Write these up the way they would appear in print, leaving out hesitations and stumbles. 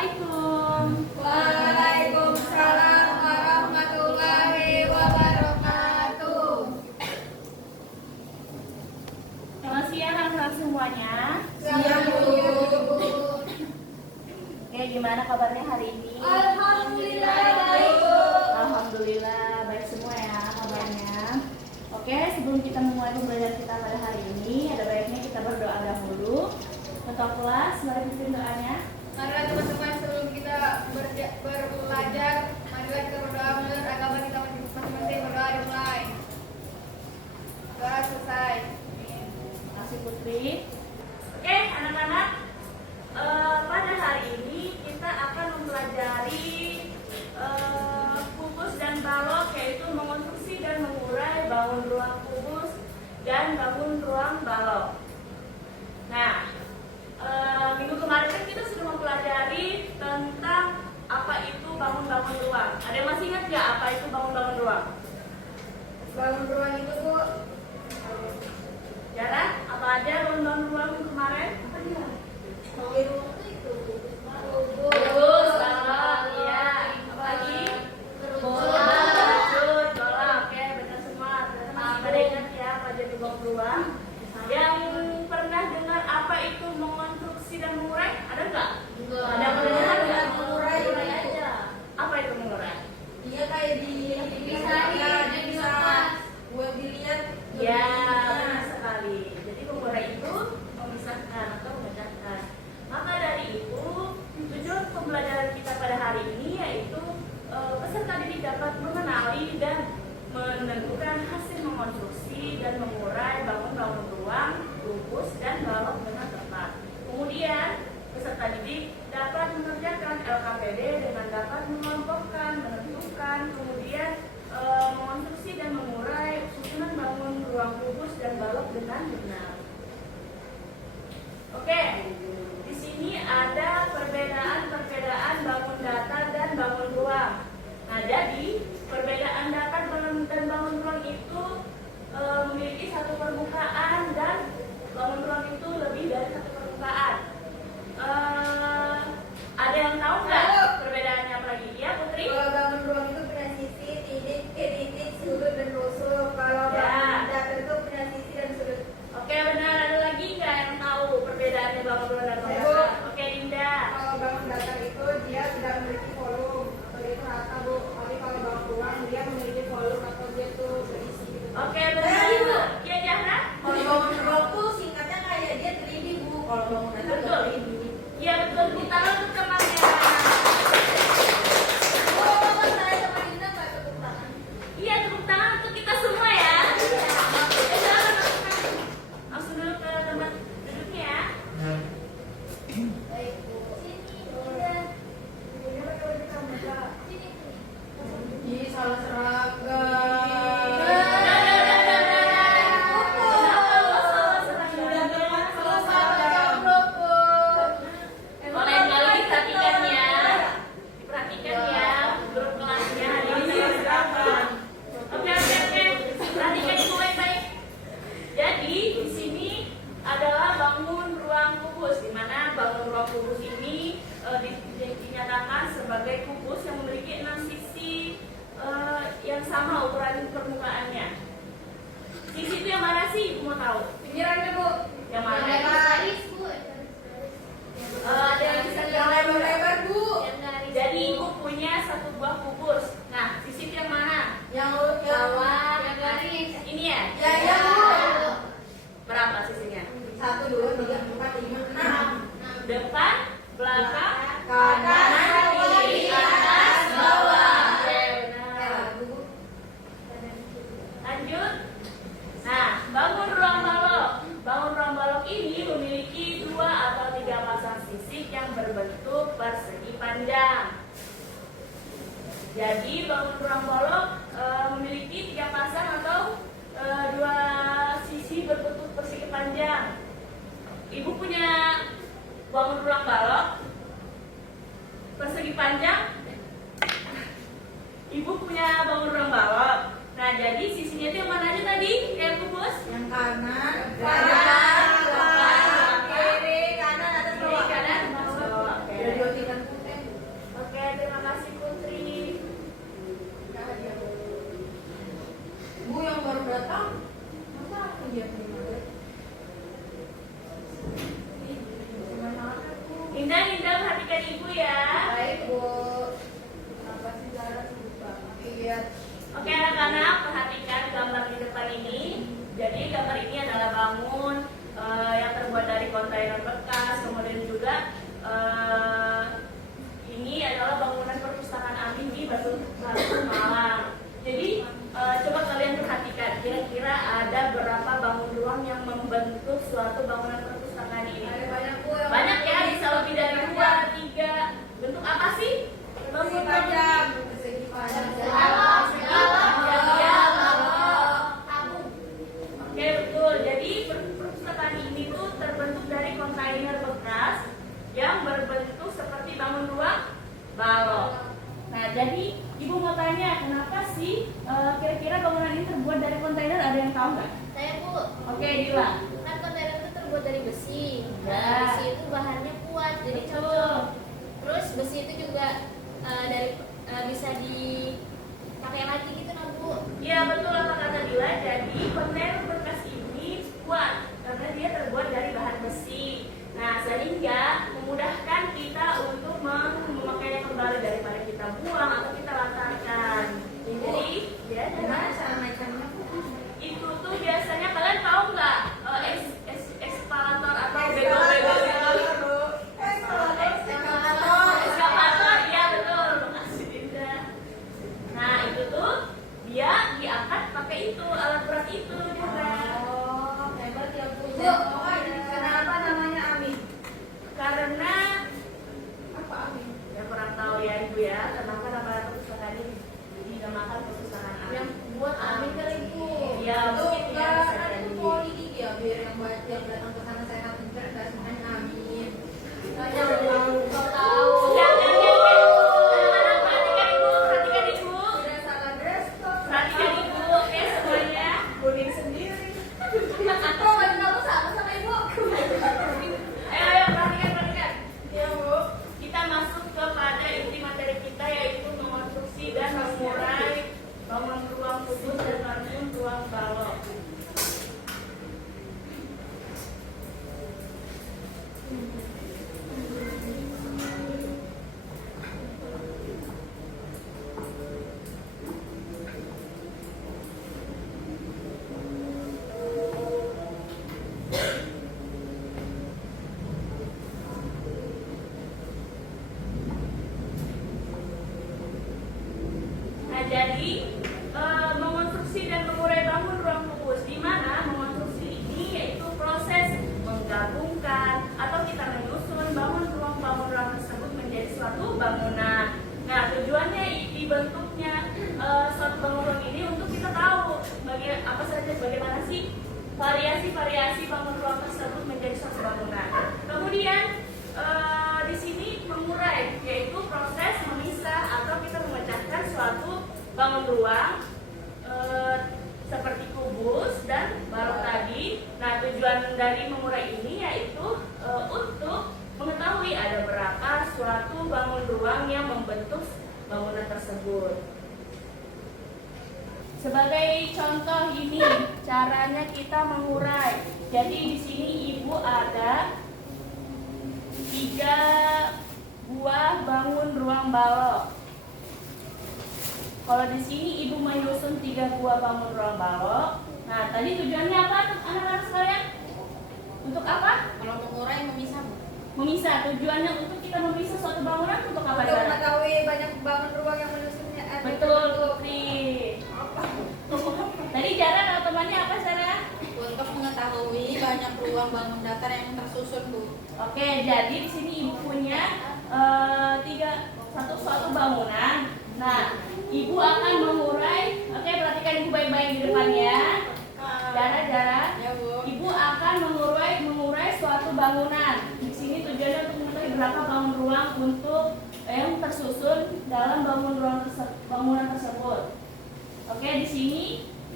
Assalamualaikum. Waalaikumsalam warahmatullahi wabarakatuh. Selamat siang anak-anak semuanya. Siang, Bu. Oke, gimana kabarnya hari ini? Alhamdulillah baik, Bu. Alhamdulillah baik semua ya kabarnya. Oke, sebelum kita memulai pembelajaran kita pada hari ini, ada baiknya kita berdoa dahulu. Ketua kelas, mari pimpin doanya. Marilah teman-teman, sebelum kita belajar, marilah kita berdoa menurut agama kita masing-masing. Berdoa dimulai. Doa selesai. Amin. Terima kasih Putri. Oke, anak-anak, pada hari ini kita akan mempelajari kubus dan balok, yaitu mengonstruksi dan mengurai bangun ruang kubus dan bangun ruang balok. Nah, minggu kemarin kan kita sudah mempelajari tentang apa itu bangun-bangun ruang. Ada yang masih ingat nggak apa itu bangun-bangun ruang? Bangun ruang itu, Bu. Jara, apa aja bangun-bangun ruang minggu kemarin? Apa dia? Bangun ruang itu, Kubus, balok, iya. Apa lagi? Bola, cut, bola. Oke, benar semua. Pada ingat ya apa jadi bangun ruang? Yang pernah dengar apa itu mengonstruksi dan mengurai? Ada nggak? Ada yang pernah dengar nggak? Mengurai aja. Apa itu mengurai? Dia kayak dia bisa buat dilihat. Ya, benar sekali. Jadi mengurai itu memisahkan atau memecahkan. Maka dari itu, tujuan pembelajaran kita pada hari ini yaitu peserta didik dapat mengenali dan menentukan hasil mengonstruksi dan mengurai bangun-bangun ruang, kubus, dan balok dengan tepat. Kemudian, peserta didik dapat mengerjakan LKPD dengan dapat mengelompokkan, menentukan, kemudian mengonstruksi dan mengurai susunan bangun ruang kubus dan balok dengan benar. Oke, di sini ada perbedaan bangun datar dan bangun ruang. Nah, jadi perbedaan datar dan bangun ruang itu memiliki satu permukaan dan bangun ruang itu lebih dari satu permukaan. Ada yang tahu nggak perbedaannya apa lagi? Ya, Putri? Kalau bangun ruang itu punya sisi, titik, titik, sudut, dan rusuk. Kalau bangun datar itu punya sisi dan sudut. Oke, benar. Ada lagi nggak yang tahu perbedaannya bangun ruang dan bangun Ibu. datar? Oke, Dinda. Kalau bangun datar itu dia tidak memiliki volume atau itu rata, Bu. Tapi kalau bangun ruang dia memiliki volume atau dia tuh berisi. Oke, benar. Ibu. Iya, Jahra? Kalau bangun ruang tuh singkatnya kayak dia 3D, Bu. Kalau bangun datar Betul. nggak 3D. Iya, betul. Kita untuk temannya. Oh, saya sama Dinda nggak tepuk tangan. Iya, tepuk tangan untuk kita semua ya. Langsung dulu ke tempat duduknya ya. Baik, Bu. Ini pakai baju kamu, Kak. Ih, salah seragam. Kalau lain kali diperhatikan ya. Diperhatikan ya grup kelasnya hari ini. Oke. Perhatikan itu baik-baik. Jadi di sini adalah bangun ruang kubus, di mana bangun ruang kubus ini dinyatakan sebagai kubus yang memiliki 6 sisi yang sama ukuran permukaannya. Sisi itu yang mana sih? Ibu mau tahu? Pinggirannya, Bu. Yang mana? Ada yang bisa Yang lebar-lebar, Bu. Jadi ibu punya satu buah kubus. Nah, sisi yang mana? Yang garis. Ini ya? Ya, Bu. Berapa sisinya? 1, 2, 3, 4, 5, 6. Depan, belakang, Kanan, kiri, atas, bawah. Oke, benar. Lanjut. Nah, bangun ruang balok. Bangun ruang balok ini memiliki 2 atau 3 pasang sisi yang berbentuk persegi panjang. Jadi bangun ruang balok memiliki 3 pasang atau 2 sisi berbentuk persegi panjang. Ibu punya bangun ruang balok persegi panjang. Ibu punya bangun ruang balok. Nah, jadi sisinya itu yang mana aja tadi? Kayak kubus? Yang kanan, Kanan, depan, kiri, kanan, atas, kiri, bawah. kanan, bawah. Oke. Udah diotikan putih. Indah perhatikan ibu ya. Baik, Bu. Apa sih cara lihat? Oke anak-anak, perhatikan gambar di depan ini. Jadi gambar ini adalah bangun yang terbuat dari kontainer bekas. Kemudian juga ini adalah bangunan perpustakaan Amin di Batu Malang. Jadi coba kalian perhatikan, kira-kira ada berapa bangun ruang yang membentuk suatu bangunan perpustakaan ini? Ada banyak, Bu. Banyak ya, bisa lebih dari 2, 3. Bentuk apa sih? Persegi panjang. Persegi panjang. Oke betul. Jadi perpustakaan ini tuh terbentuk dari kontainer bekas yang berbentuk seperti bangun ruang balok. Nah jadi ibu mau tanya kenapa sih kira-kira bangunan ini terbuat dari kontainer, ada yang tahu nggak? Saya, Bu. Oke Dila. Kan kontainer itu terbuat dari besi. Ya. Nah, besi itu bahannya kuat, jadi Betul. cocok. Terus besi itu juga bisa dipakai lagi gitu, nah, Bu. Iya betul apa kata Dila. Jadi kontainer bekas ini kuat karena dia terbuat dari bahan besi. Nah sehingga memudahkan kita untuk memakainya kembali daripada kita buang atau kita lantarkan. Jadi ya Gimana cara naikkannya? itu tuh biasanya kalian tahu nggak eskalator atau bego-bego itu? Eskavator, iya betul. Makasih Dinda. Nah itu tuh dia diangkat pakai itu alat berat itu Dinda. Oh, hebat ya, Bu. Kenapa namanya Amin? Karena Apa Amin? ya kurang tahu ya ibu ya kenapa nama perpustakaan ini dinamakan perpustakaan Amin. Yang buat Amin kali, Bu. Iya, mungkin ya, bisa Kan jadi. politik ya, biar yang banyak yang datang ke sana sehat cerdas. Amin. Banyak yang tahu. Ya. Anak-anak perhatikan ibu. Tidak salah dress code. Perhatikan ibu, oke semuanya. Kuning sendiri. Kok baju kamu sama sama Ibu? Ayo perhatikan. Ya, Bu. Kita masuk kepada inti materi kita yaitu mengonstruksi dan mengurai bangun ruang khusus dan bangun ruang balok. Nah, jadi mengonstruksi dan mengurai bangun ruang khusus, di mana mengonstruksi ini yaitu proses menggabungkan atau kita menyusun bangun ruang tersebut menjadi suatu bangunan. Nah, tujuannya dibentuknya suatu bangunan ini untuk kita tahu bagaimana sih variasi-variasi bangun ruang tersebut menjadi suatu bangunan. Kemudian di sini mengurai yaitu proses memisah atau kita memecahkan suatu bangun ruang seperti kubus dan balok tadi. Nah tujuan dari mengurai ini yaitu untuk mengetahui ada berapa suatu bangun ruang yang membentuk bangunan tersebut. Sebagai contoh ini caranya kita mengurai. Jadi di sini ibu ada 3 buah bangun ruang balok. Kalau di sini ibu menyusun 3 buah bangun ruang balok. Nah, tadi tujuannya apa anak-anak sekalian? Untuk apa? Kalau mengurai memisah, Bu. Memisah. Tujuannya untuk kita memisah suatu bangunan untuk apa? Untuk Zara? mengetahui banyak bangun ruang yang menyusunnya. Betul, Putri. Tadi Zara atau temannya apa, Zara? Untuk mengetahui banyak ruang bangun datar yang tersusun, Bu. Oke, jadi di sini ibu punya suatu bangunan. Nah, ibu akan mengurai. Oke, perhatikan ibu baik-baik di depannya. Zara. Ya, Bu. Ibu akan mengurai suatu bangunan. Di sini tujuannya untuk mengetahui berapa bangun ruang untuk yang tersusun dalam bangunan tersebut. Oke, di sini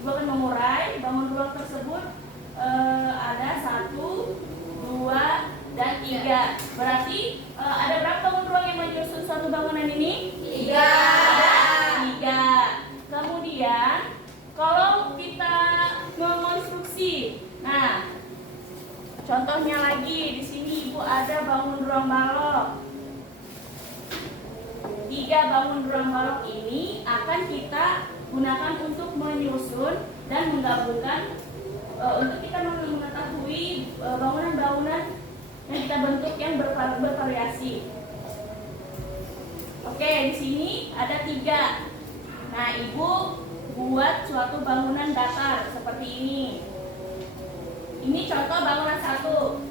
ibu akan mengurai bangun ruang tersebut ada 1, 2, dan 3. Berarti ada berapa bangun ruang yang menyusun suatu bangunan ini? 3. Ada 3. Kemudian kalau kita mengonstruksi, nah contohnya lagi di sini Ibu ada bangun ruang balok. 3 bangun ruang balok ini akan kita gunakan untuk menyusun dan menggabungkan untuk kita mengetahui bangunan-bangunan yang kita bentuk yang bervariasi. Oke, di sini ada 3. Nah, Ibu buat suatu bangunan datar seperti ini. Ini contoh bangunan 1.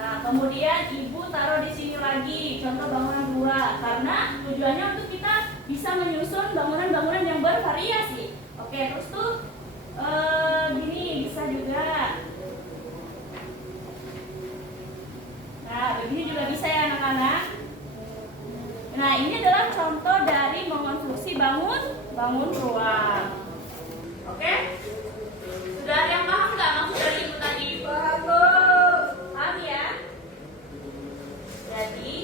Nah, kemudian Ibu taruh di sini lagi contoh bangunan 2 karena tujuannya untuk kita bisa menyusun bangunan-bangunan yang bervariasi. Oke, terus tuh gini bisa juga. Nah, begini juga bisa ya anak-anak. Nah, ini adalah contoh dari mengonstruksi bangun ruang. Oke? Sudah ada yang paham nggak maksud dari Ibu tadi? Paham ya? Jadi,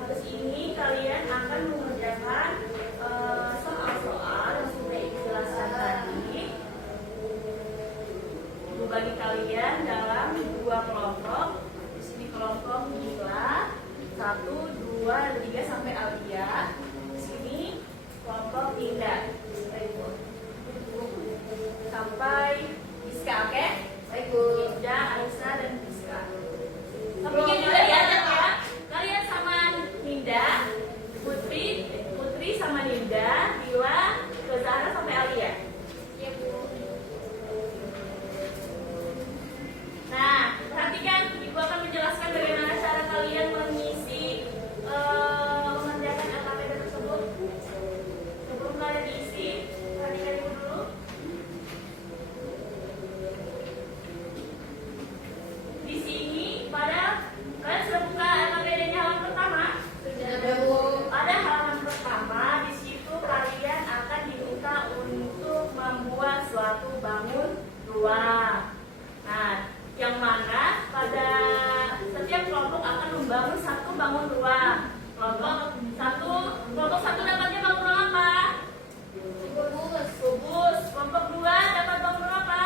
habis ini kalian akan mengerjakan soal-soal yang sudah Ibu jelaskan tadi. Ibu bagi kalian dalam 2 kelompok. Di sini kelompok Mila 1, 2, 3 sampai Alia. Di sini kelompok Indah sampai Iska, oke? Indah, Aisyah dan Iska. Topiknya juga diajak ya. Kalian sama Ninda, Putri sama Ninda, Bila, ke Zahra sampai Alia. Iya, Bu. Nah, perhatikan, Ibu akan menjelaskan bagaimana cara kalian mengisi mengerjakan LKPD tersebut. Sebelum kalian isi, perhatikan Ibu dulu. Di sini kalian sudah buka LKPD-nya halaman pertama? Sudah, Bu. Pada halaman pertama, di situ kalian akan diminta untuk membuat suatu bangun ruang. Nah, yang mana pada setiap kelompok akan membangun satu bangun ruang. Kelompok satu dapatnya bangun ruang apa? Kubus. Kelompok 2 dapat bangun ruang apa?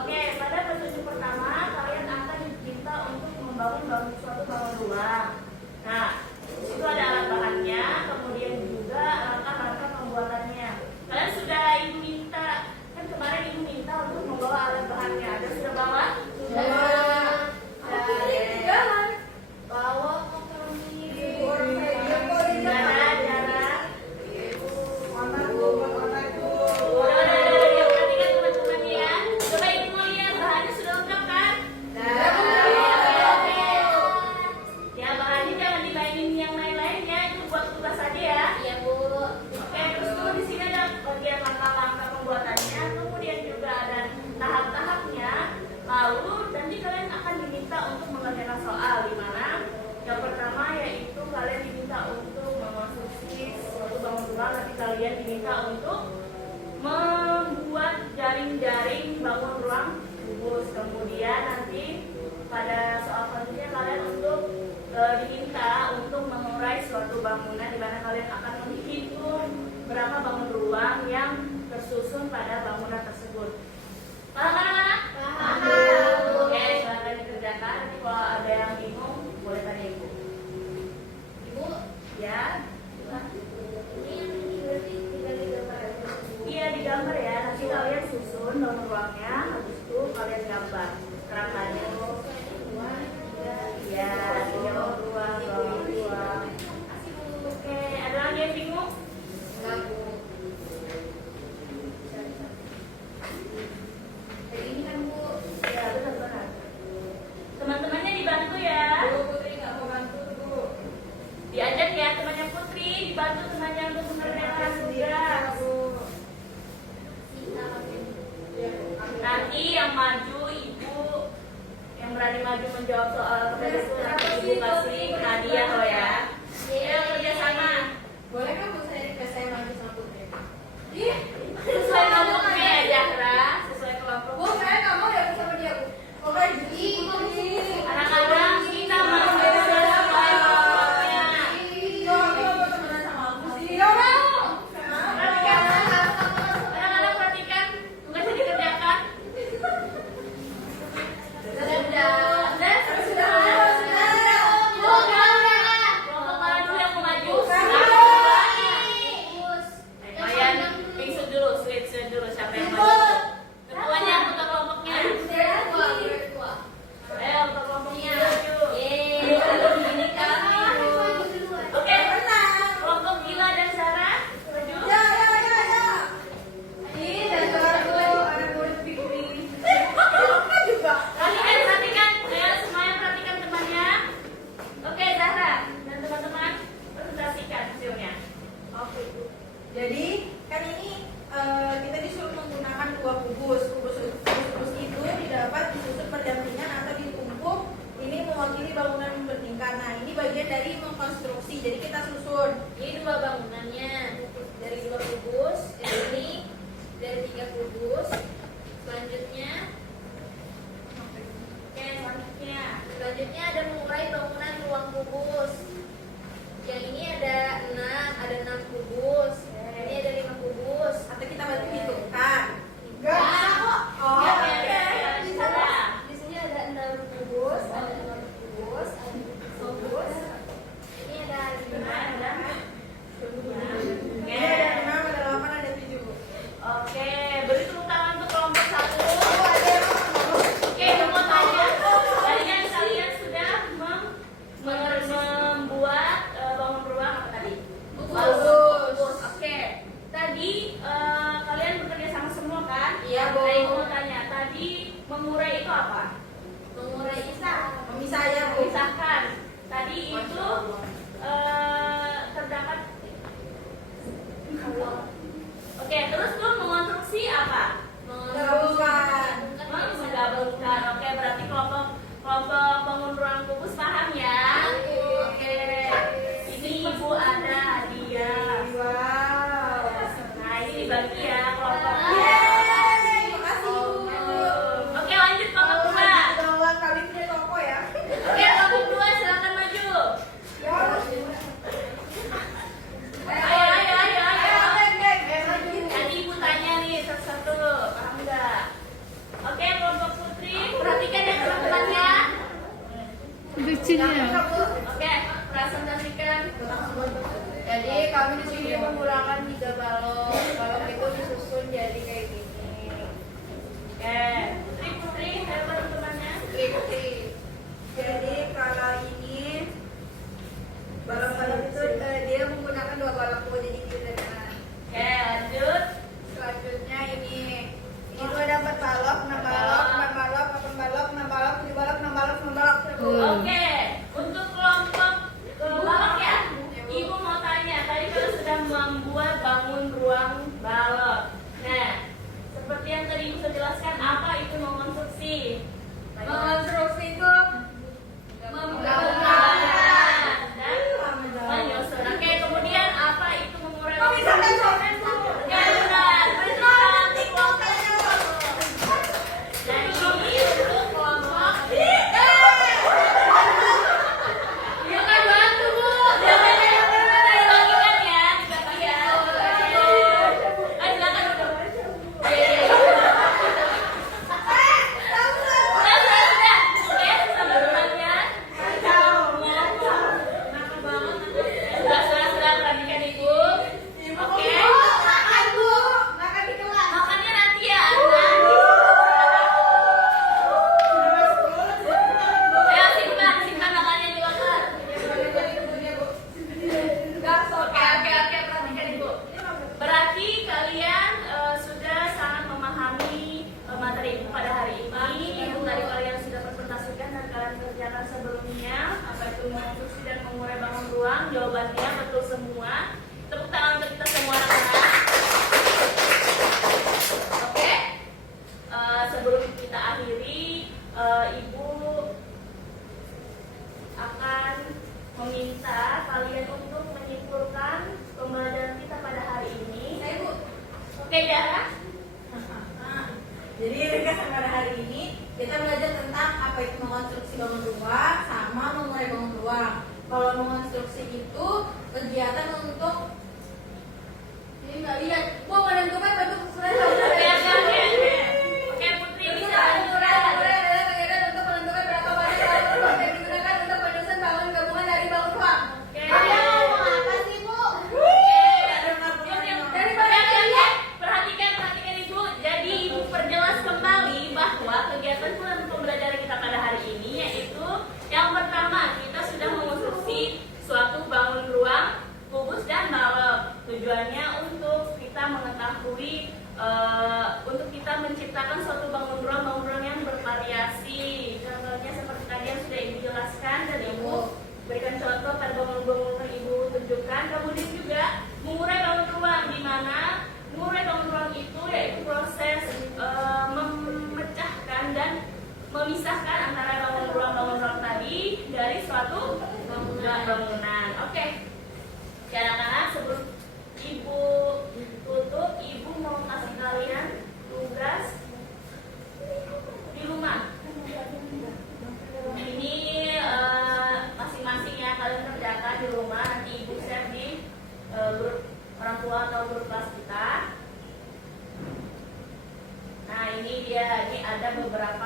Oke, pada petunjuk pertama kalian akan diminta untuk membangun suatu bangun ruang. Nah, di situ ada alat bahannya, kemudian juga langkah-langkah pembuatannya. Kalian sudah Ibu minta, kan kemarin Ibu minta untuk membawa alat bahannya. Ada sudah bawa? Bawa motor ini. Gimana cara? Udah, perhatikan teman-teman ya. Coba Ibu mau lihat bahannya sudah lengkap kan? Oke. Ya, bahannya jangan dibandingin yang lain-lainnya, itu buat tugas saja ya. Iya, Bu. Oke, terus tuh di sini ada bagian langkah-langkah pembuatannya, kemudian juga ada tahap-tahapnya. Lalu nanti kalian akan diminta untuk mengerjakan soal di mana yang pertama yaitu kalian diminta untuk mengonstruksi suatu bangun ruang, nanti kalian diminta untuk membuat jaring-jaring bangun ruang kubus. Kemudian nanti pada soal selanjutnya kalian diminta untuk mengurai suatu bangunan di mana kalian akan menghitung berapa bangun ruang yang tersusun pada bangunan tersebut. Paham anak-anak? Paham. Oke, silakan dikerjakan. Nanti kalau ada yang bingung boleh tanya Ibu. Ibu, Ya? ini yang ini berarti tinggal digambar aja. Iya, digambar ya. Nanti kalian susun bangun ruangnya, habis itu kalian gambar kerangkanya. Iya, ini bangun ruang. Oke, ada lagi yang bingung? Enggak, Bu. Hari ini kan, Bu. Ya, benar-benar. Teman-temannya dibantu ya. Diajak ya temannya Putri, dibantu temannya untuk mengerjakan tugas. Nanti yang maju Ibu, yang berani maju menjawab soal kepada itu nanti Ibu kasih hadiah loh ya. Ayo kerja sama. Boleh kan Bu saya maju sama Putri? Sesuai kelompoknya ya Zahra, sesuai kelompok. Bu, saya nggak mau ya Bu sama dia Bu. Pokoknya Anak-anak kita mau sesuai kelompoknya. Anak-anak perhatikan tugasnya dikerjakan. Sudah. Sudah. dari mengkonstruksi. Jadi kita susun. Ini 2 bangunannya dari 2 kubus, ini dari 3 kubus. Selanjutnya, selanjutnya ada mengurai bangunan ruang kubus. Yang ini ada 6 kubus. Ini ada 5 kubus. Atau kita bantu hitungkan. Nggak bisa kok. Oh, Ya, oke. bisa. Di sini ada 6 kubus, ada 5 kubus, ada 7 kubus. Ini ada 5, ada Ini ada 6, ada 8, ada 7. Oke, beri tepuk tangan untuk kelompok 1. Oh, ada yang Oke, aku mau tanya, kalian sudah membuat bangun ruang apa tadi? Kubus. Oke, tadi kalian bekerja sama semua kan? Iya, Bu. Nah, aku mau tanya, tadi mengurai itu apa? mengurai kisah. Pemisah ya, Bu. Memisahkan. Tadi itu terdapat. Oke, terus tuh mengonstruksi apa? Menggabungkan. Menggabungkan. Oke, berarti kelompok bangun ruang kubus paham ya? Oke. Ini Ibu ada hadiah. Wow. Nah, ini dibagi ya kelompoknya. Yeay, makasih Bu. Oke, lanjut kelompok 2. Doang kali punya toko ya. Oke, kelompok 2 silakan maju. Ya. Ayo. Maju. Tadi Ibu tanya nih satu-satu, paham nggak? Oke, kelompok Putri, perhatikan ya teman-temannya. Oke, presentasikan. Jadi kami di sini menggunakan 3 balok. Balok itu disusun jadi kayak gini. Oke, Putri, ayo teman-temannya. Jadi kalau ini balok-balok itu dia menggunakan 2 balok Bu, jadi kiri dan kanan. Oke, lanjut. Selanjutnya ini itu ada 4 balok, 6 balok, 6 balok, 8 balok, 6 balok, 7 balok, 6 balok, 9 balok. Oke, untuk kelompok balok ya, Ibu mau tanya, tadi kita sudah membuat bangun ruang balok. Nah, seperti yang tadi Ibu sudah jelaskan, apa itu mengonstruksi? Mengonstruksi itu Menggabungkan dan menyusun. Oke, kemudian apa itu mengurai? Memisahkan, Bu. Ya, benar. Beri tepuk tangan untuk kelompok. Dan ini untuk kelompok. Jangan bantu, Bu. Jangan dibagikan ya, dibagi ya. Ayo silakan duduk. Sudah. Oke, teman-temannya. Sudah perhatikan Ibu. Oke. Makan Bu, makan di kelas. Makannya nanti ya. Ayo simpan makannya di loker. Oke, perhatikan Ibu. Berarti kalian sudah sangat memahami materi Ibu pada hari ini. Ibu tadi kalian sudah presentasikan dan kalian kerjakan sebelumnya. Apa itu mengonstruksi dan mengurai bangun ruang? Jawabannya betul semua. Tepuk tangan untuk kita semua anak-anak. Oke. Sebelum kita akhiri, Ibu akan meminta kalian untuk menyimpulkan pembelajaran kita pada hari ini. Bu. Oke ya? Jadi ringkasan pada hari ini kita belajar tentang apa itu mengonstruksi bangun ruang sama mengurai bangun ruang. Kalau mengonstruksi itu kegiatan untuk ini nggak lihat, gua menentukan bentuk surat Oke, Putri bisa Mengurai lanjutkan. adalah kegiatan untuk menentukan berapa banyak bangun ruang yang digunakan untuk menyusun bangun gabungan dari bangun ruang. Oke. Apa sih Bu? Perhatikan Ibu. Jadi Ibu perjelas kembali bahwa kegiatan pembelajaran kita pada hari ini yaitu yang pertama kita sudah mengonstruksi suatu bangun ruang, kubus dan balok. Tujuannya untuk kita mengetahui, untuk kita menciptakan suatu bangun ruang yang bervariasi. Contohnya seperti tadi yang sudah Ibu jelaskan dan Ibu berikan contoh pada bangun-bangunan Ibu tunjukkan. Kemudian juga mengurai bangun ruang, di mana mengurai bangun ruang itu yaitu proses memecahkan dan memisahkan antara bangun ruang tadi dari suatu bangunan bangunan. Oke. Oke, anak-anak, sebelum ibu tutup, ibu mau kasih kalian tugas di rumah. Ini masing-masing ya kalian kerjakan di rumah. Nanti ibu share di grup orang tua atau grup kelas kita. Nah ini dia, ini ada beberapa